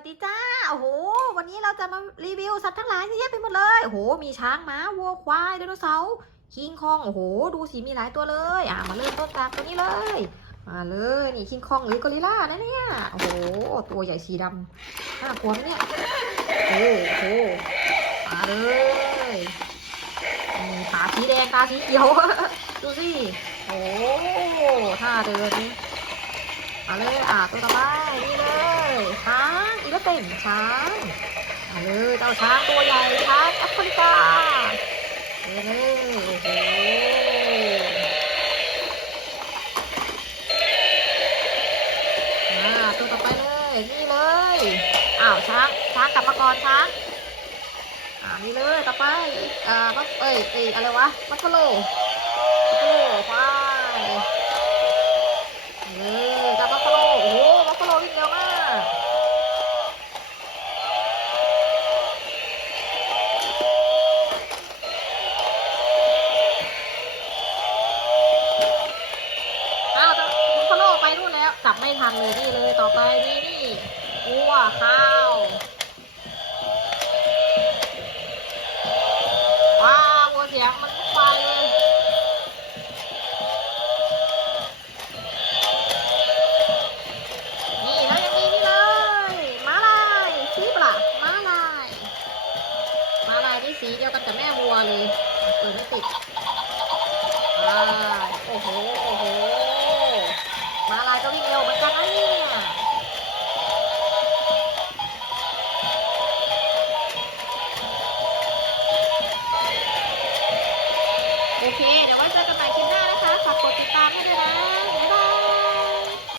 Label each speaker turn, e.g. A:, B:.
A: วัสดีจ้า โอ้โห วันนี้เราจะมารีวิวสัตว์ทั้งหลายที่เยอะไปหมดเลย โอ้โห มีช้างม้าวัวควายไดโนเสาร์คิงคอง โอ้โห ดูสิมีหลายตัวเลย อ่ามาเริ่มต้นจากตัวนี้เลย มาเลย นี่คิงคองหรือกอริลล่านะเนี่ย โอ้โห ตัวใหญ่สีดำน่ากลัวเนี่ย โอ้โห มาเลยนี่ตาสีแดงตาสีเขียว ดูสิ โอ้ท่าเดินนี่มาเลย อ่าตัวต่อไปนี่เลยางอีกแล้วเต็มช้างมาเลยเจ้าช้างตัวใหญ่ช้างแอฟริกาเลยโอ้โหอ่าตัวต่อไปเลยนี่เลยอ้าวช้างช้างกลับมาก่อนช้างอ่านี่เลยต่อไปอ่ามักเอ้ยเอ้ยอะไรวะมัคโคโลมัคโคโลคว ไม่ทำเลยนี่เลยต่อไปนี่นี่วัวข้าวว้าวัวเสียงมันควายเลยนี่แล้วยังมีนี่เลยม้าลายชีปล่ะม้าลายม้าลายที่สีเดียวกันกับแม่วัวเลยเปิดไม่ติดโอ้โห